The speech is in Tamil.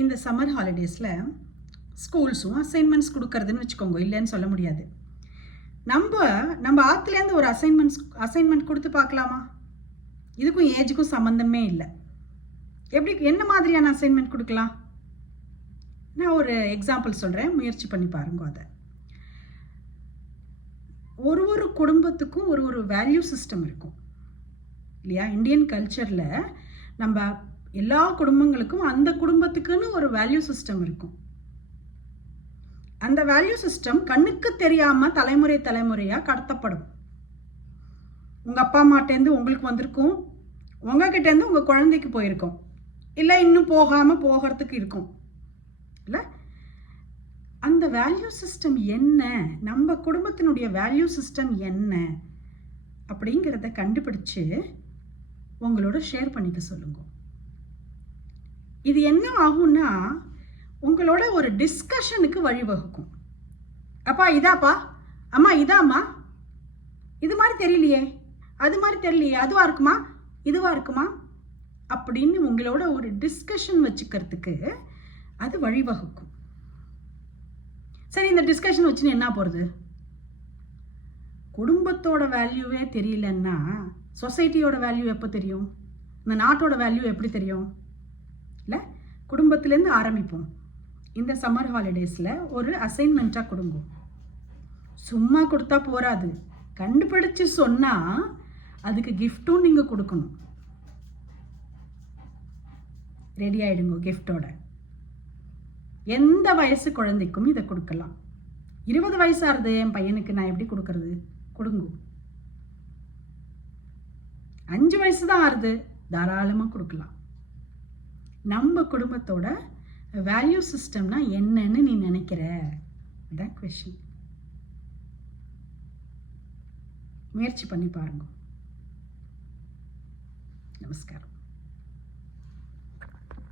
இந்த சம்மர் ஹாலிடேஸில் ஸ்கூல்ஸும் அசைன்மெண்ட்ஸ் கொடுக்கறதுன்னு வச்சுக்கோங்க, இல்லைன்னு சொல்ல முடியாது. நம்ம ஆற்றுலேருந்து ஒரு அசைன்மெண்ட் கொடுத்து பார்க்கலாமா? இதுக்கும் ஏஜுக்கும் சம்மந்தமே இல்லை. என்ன மாதிரியான அசைன்மெண்ட் கொடுக்கலாம்? நான் ஒரு எக்ஸாம்பிள் சொல்கிறேன், முயற்சி பண்ணி பாருங்க. அதை ஒரு குடும்பத்துக்கும் ஒரு வேல்யூ சிஸ்டம் இருக்கும் இல்லையா? இந்தியன் கல்ச்சரில் நம்ம எல்லா குடும்பங்களுக்கும் அந்த குடும்பத்துக்குன்னு ஒரு வேல்யூ சிஸ்டம் இருக்கும். அந்த வேல்யூ சிஸ்டம் கண்ணுக்கு தெரியாமல் தலைமுறையாக கடத்தப்படும். உங்கள் அப்பா அம்மாட்டேருந்து உங்களுக்கு வந்திருக்கும், உங்ககிட்டேருந்து உங்கள் குழந்தைக்கு போயிருக்கும், இல்லை இன்னும் போகிறதுக்கு இருக்கும் இல்லை? அந்த வேல்யூ சிஸ்டம் என்ன, நம்ம குடும்பத்தினுடைய வேல்யூ சிஸ்டம் என்ன அப்படிங்கிறத கண்டுபிடிச்சு உங்களோட ஷேர் பண்ணிக்க சொல்லுங்க. இது என்ன ஆகும்னா, உங்களோட ஒரு டிஸ்கஷனுக்கு வழிவகுக்கும். அப்பா இதாப்பா, அம்மா இதாம்மா, இது மாதிரி தெரியலையே, அது மாதிரி தெரியலையே, அதுவா இருக்குமா, இதுவா இருக்குமா அப்படின்னு உங்களோட ஒரு டிஸ்கஷன் வச்சுக்கிறதுக்கு அது வழிவகுக்கும். சரி, இந்த டிஸ்கஷன் வச்சுன்னு என்ன போகிறது? குடும்பத்தோட வேல்யூவே தெரியலன்னா சொசைட்டியோட வேல்யூ எப்போ தெரியும்? இந்த நாட்டோட வேல்யூ எப்படி தெரியும்? இல்லை, குடும்பத்துலேருந்து ஆரம்பிப்போம். இந்த சம்மர் ஹாலிடேஸில் ஒரு அசைன்மெண்ட்டாக கொடுங்க. சும்மா கொடுத்தா போராது, கண்டுபிடிச்சு சொன்னால் அதுக்கு கிஃப்ட்டும் நீங்கள் கொடுக்கணும். ரெடி ஆகிடுங்க கிஃப்டோட. எந்த வயசு குழந்தைக்கும் இதை கொடுக்கலாம். 20 வயசாகுது என் பையனுக்கு, நான் எப்படி கொடுக்கறது? கொடுங்க. 5 வயசு தான் ஆறுது, தாராளமாக கொடுக்கலாம். நம்ம குடும்பத்தோட வேல்யூ சிஸ்டம்னா என்னன்னு நீ நினைக்கிற? அதான் கொஸ்டின். முயற்சி பண்ணி பாருங்க. நமஸ்காரம்.